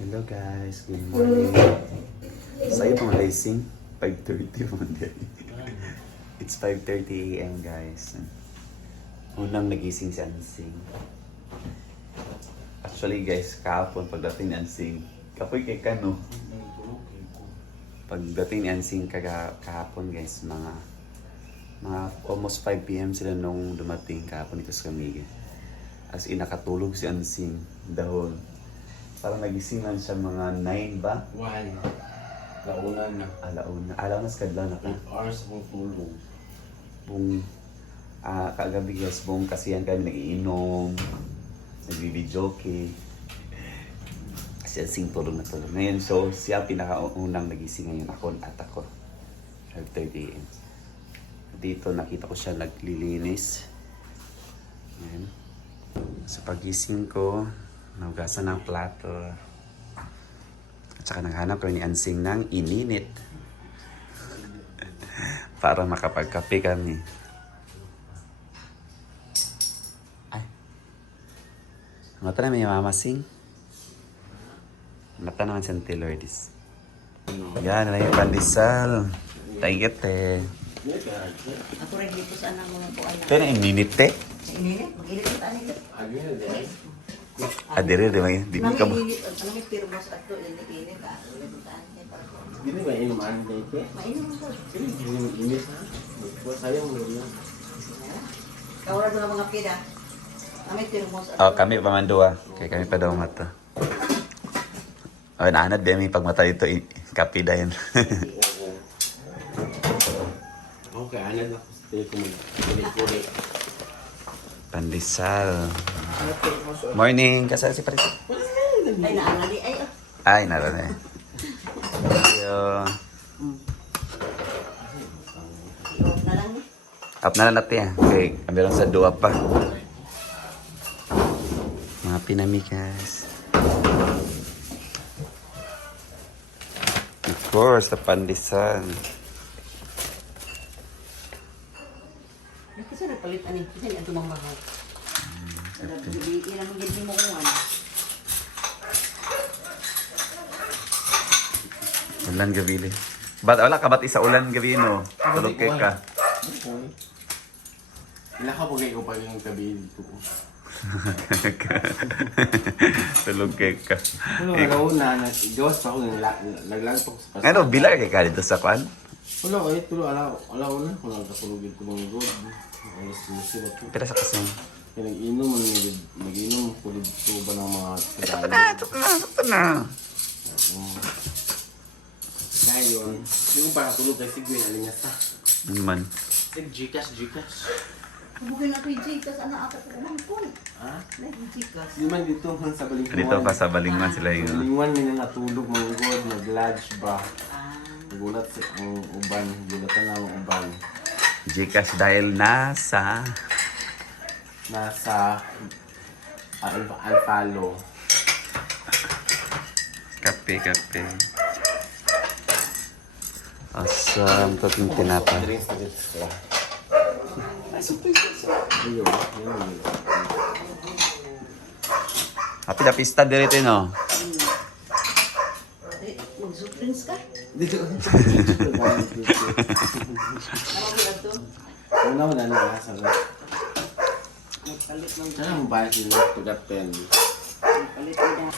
Hello guys, good morning. Saya pang racing, 5:30 po din. It's 5:30 AM guys. Unang nagising si Ansing. Actually guys, kahapon pagdating ni Ansing, kapoy kay Kano. Pagdating ni Ansing kahapon guys, mga almost 5 PM sila nung dumating kahapon dito sa Camiguin. As in, nakatulog si Ansing dahon. Parang nagisingan siya mga 9 ba? 1. Launa na. Alauna sa kadlaw na ka. 8 hours mong tulog. Buong kagabi guys, buong kasiyan kami nagiinom, nagbibidyoke. Si Ansing tulog na tulog. Ngayon, so siya pinakaunang nagising ngayon, ako. 5:30 AM. Dito nakita ko siya naglilinis. Ayan. Sa pagising ko, nahugasan ng plato. At saka naghanap kami ni Ansing ng ininit. Para makapagkape kami. Ay. Mata naman yung Mama Sing. Mata naman si Auntie Lourdes. Yan, na yung pandesal. Thank you, te. Ako rin dito sa anang mga po alam. Ito na ininit, te. Ininit? Mag-ilit ito anin. Agyo na din. Adire, di ba yun? Di Nami ka ba? ininit. Nami pirmos at ito. Ininit. Ulit ito anin. Hindi ba inuman dito? Mainom ito. Inis ha? Sayang mo yun. Kawalan mo ng mga pida. Nami pirmos at Oh, kami pamandua. Kaya kami pa daw mata. Oh, naanad din may pagmata dito. Kapi dahil. Okay, anad na ko sa telekomun. Kulit-kulit. Pandesal. Morning. Kasal si Paris. ay naanali. Ay, Ay, naroon eh. Yo. i-off na lang. Up na lang natin. Okay, kami lang sa dua pa. Mga pinamikas. Of course, the pandesal. Ay, kasi nagpalit anin. Kasi ang tumamahal. Ilang hindi mo kung ano. Ulan gabi li. Wala ka ba't isa ulan gabi no? Tulog kay ka. Ilan ka pagay ko pa yung gabi dito ko. Tulog kay ka. Ano, alauna, igawas pa ako naglantok sa Ano, bilar kay ka dito sa kwan? Wala ko eh, tulo alauna. Kung nagkatulog dito ng god. Ay, sinusulat ko. Pira sa kasang. Kaya nag-inom ko dito ba ng mga Ito na. Ngayon, yung para tulog kay Sigwin, alinyas na. Ano man? Gcash. Bugin ako yung Gcash. Ano ako ko naman po. Ha? Gcash. Di man dito man sa Balingwan. Dito pa sa Balingman sila yung... Balingwan nila natulog mga god, nag-lodge ba? Ah. Nagulat ang uban, gulatan na ang uban. Gcash dahil nasa... Nasa Alfalo. Kape. Asam to yung tinapa. Drinks na dito sila. Ayun. Happy na pista dito no? Mag-drinks ka? Dito. Nakagulat to? Una mo na lang sa Magpalit ng Saan ang bahay sila to that 10? Magpalit na.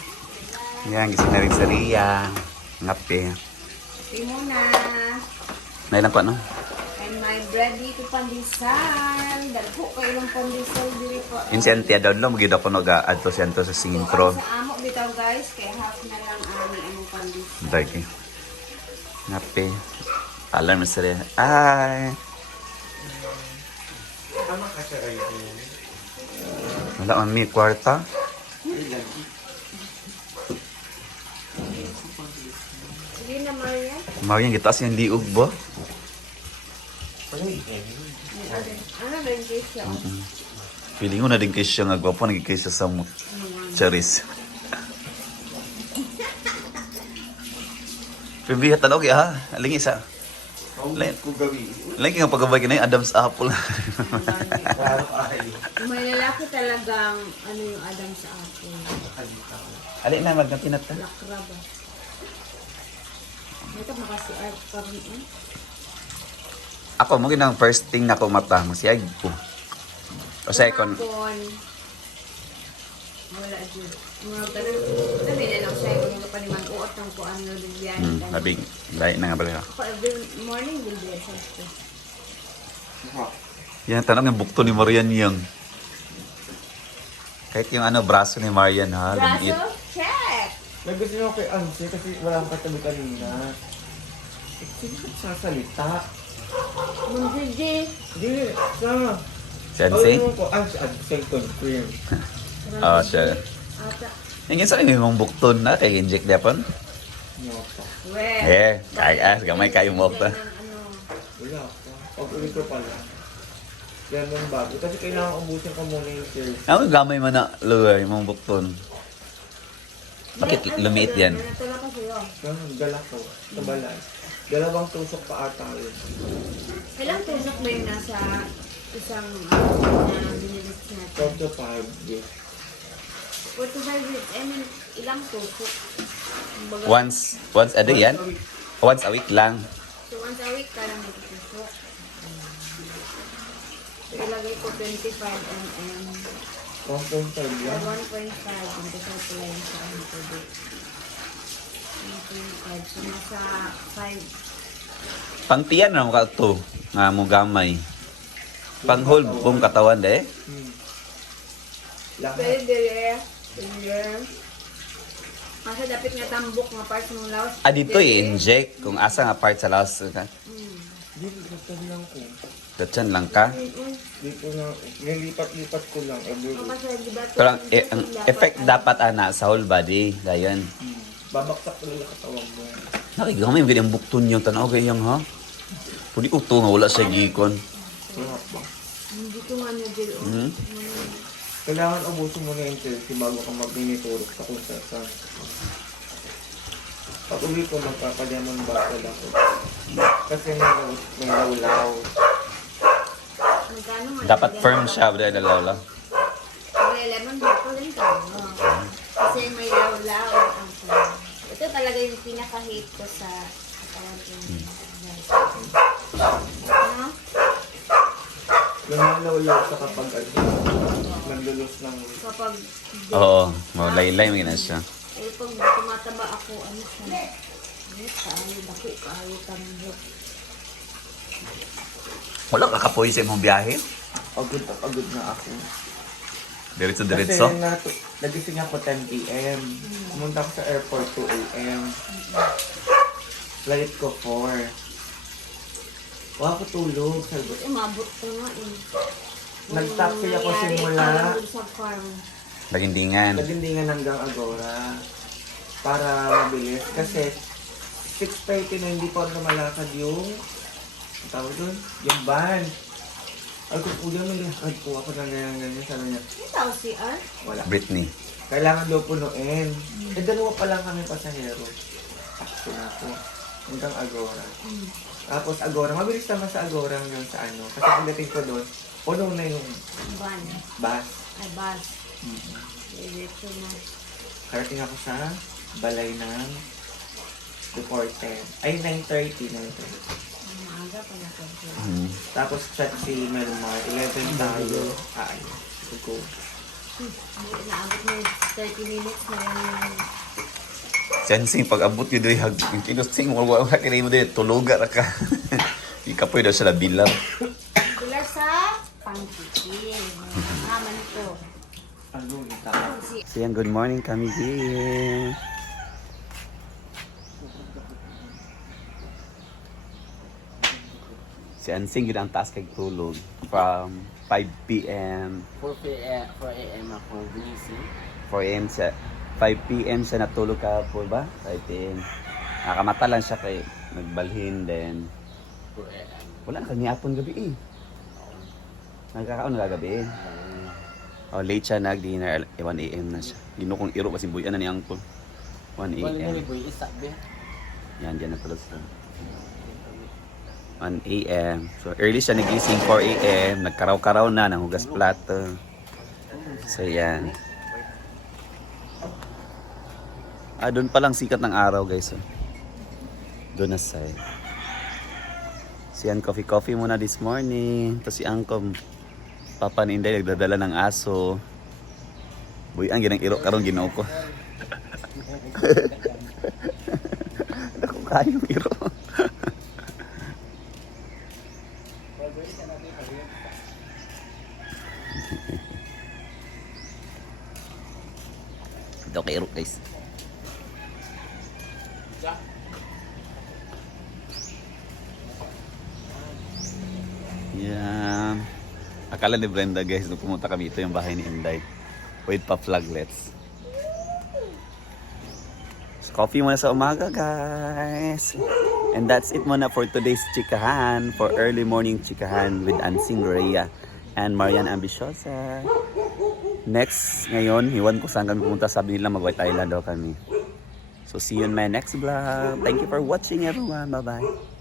Yan, gising na rin sa Ria. Ngape. Ito muna. Nailan ko ano? And my bread dito pandesal. Dagko kayo ng pandesal dito. Yun si Auntie Adon lo, magiging ako nag-add to siya to sa singing pro. Sa amo bitaw guys, kaya half na lang ani ang pandesal. Dagi. Ngape. Alam mo sa Ria. Ay! Wala man may kwarta. Sige na Maria. Mawin kita yung liog ba? Ano ba yung case siya? Feeling ko na din kayo siya nagwapo, naging kayo siya sa charis. Pibihat talaga ha? Aling isa. Lain ko gawin. Lain kang pagkabay ka na yung Adam's apple. May lalaki talagang ano yung Adam sa apple. Ali na, magnatinat ka. Lakra ba? May ka makasi art karon eh. Ako, mo ginang first thing na ko mata, masiyag ko. O second, Hapon. Wala dyan. Mga ganun. Sabi na lang siya kung pa naman uot ng kuan no bigyan. labing, lahi na nga bala. Ako every morning will be exercise. Yan, tanong yung bukto ni Marian yung. Kahit yung ano, braso ni Marian ha, lumiit. Braso, check! Nagusto niyo kay Anse kasi wala akong katabi kanina. Sino ka sasalita? Mundidi. Hindi, sa... Sensei? Ano ko, Anse confirm. Oo, siya. Ata. Yung sa inyo yung bukton na, kay inject diapon. Nyota. We. Kaya, gamay kayo mo ta. Ano. Wala ka. Pag-uli ko pala. Yan yung bago. Kasi kailangan ubusin ka muna yung sales. Ang gamay man na, lugar, yung bukton. Bakit lumiit yan? Natula ko sa'yo. Ganun, dala ko. Sa balay. Dalawang tusok pa ata yun. Ilang tusok ba yung nasa isang na binilis natin? 4 to 5 days. 45 weeks. I mean, ilang tusok? Kumbaga, Once a day yan? Once a week lang. So, once a week ka lang nagtusok. So, ilagay ko 25 mm. 1.5 Or lang. 1.5 into 5 lang sa ano per day. 1.5. So, nasa 5. Pangtiyan na mo ka ito, nga mo gamay. Pang-hold buong katawan de. Lahat. Pwede rin. Pwede. Kasi dapat nga tambok nga parts ng laos. Dito i-inject kung asa nga part sa last. Dito, gusto lang ko. Datyan lang ka. Dito na, nilipat-lipat ko lang. Every week. Kasi di ba Pero ang effect dapat ana sa whole body. Dayan. Babaksak ko lang yung katawan mo. Nakigamay yung ganyang bukton yung tanaw kayang ha. Pwede ko ito nga wala sa gikon. Wala ba? Hindi ko nga na-deal. Mhm. Kailangan ubusin mo na yung Chelsea bago ka mag-miniturok sa kung saan. Pag uwi ko, magpapademon battle ako. Kasi may lawlaw. Magkano nga? Dapat firm siya. Dahil lalaw. May lemon bottle din ka. No? Kasi may law-law. Ito talaga yung pinaka-hate ko sa katawan ko. Ano? Yung lawlaw sa kapag naglulos ng... Kapag Oo. Laylay mo na siya. pag tumataba ako, ano siya? Ano kaayo, dako kaayo tambok. Wala ka kapoy sa imong biyahe? Pagod na ako. Diretso-diretso? Kasi nagising ako 10 p.m. Pumunta ako sa airport 2 a.m. Flight ko 4. Wala ko tulog. Sabi ko, Umabot ko nga eh. Nag-taxi ako Nangyari simula. parang dun sa farm. Lagindingan. nagindingan hanggang Agora para mabilis. Kasi 6:30 na hindi pa lumalakad yung ang tawag doon, yung van. Ay, kung ulang nilakad ko ako na ganyan. Sabi niya, May tao si R? wala. Britney. Kailangan daw punuin. Eh, dalawa pa lang kami pasahero. Takso na ako. Hanggang Agora. Tapos Agora, mabilis naman sa Agora hanggang sa ano. Kasi pagdating ko doon, puno na yung Van. bus. Ay, bus. Diretso na. Karating ako sa balay ng Deported. Ay, 9:30. Ang maaga pala ko. Tapos chat si Melmar. 11 tayo. Ay, ko. Naabot mo yung 30 minutes na lang. Sensing, pag abot yun doon, yung kinusting mo, wala ka mo doon, tuluga na ka. Ikapoy daw siya na bilang. Pilar sa pangkikin. Aman ko. Ano, ita. Siyan, good morning kami here. Si Ansing yun ang taas kay tulog from 5 p.m. 4 a.m. ako ginising. 4 a.m. siya. 5 p.m. siya natulog ka po ba? 5 p.m. Nakamata lang siya kay nagbalhin then 4 a.m. wala na kanyapon gabi eh. Nagkakaon na gabi eh. Oh, late siya nag-dinner, 1 a.m. na siya. Gino kong iro kasi buyan na ni Uncle. 1 Wala na a.m. boy, isa be. Yan, dyan na tulog siya. 1 a.m. So early siya nagising, 4 a.m. Nagkaraw-karaw na, nanghugas plato. So yan. Doon pa lang sikat ng araw guys. Oh. Doon na side. Si Ann coffee muna this morning. Tapos si Angkom, Papa ni Inday nagdadala ng aso. Buy ang ginang iro karon ginoo ko. Ako kayong iro. Ito kay iro guys. Yan. Akala ni Brenda guys, nung pumunta kami, ito yung bahay ni Inday. Wait pa flaglets. So, coffee muna sa umaga guys. And that's it muna for today's chikahan. For early morning chikahan with Ansing Rhea and Marian Ambiciosa. Next, ngayon, iwan ko saan kami pumunta. Sabi nila mag-White Island daw kami. So see you in my next vlog. Thank you for watching everyone. Bye-bye.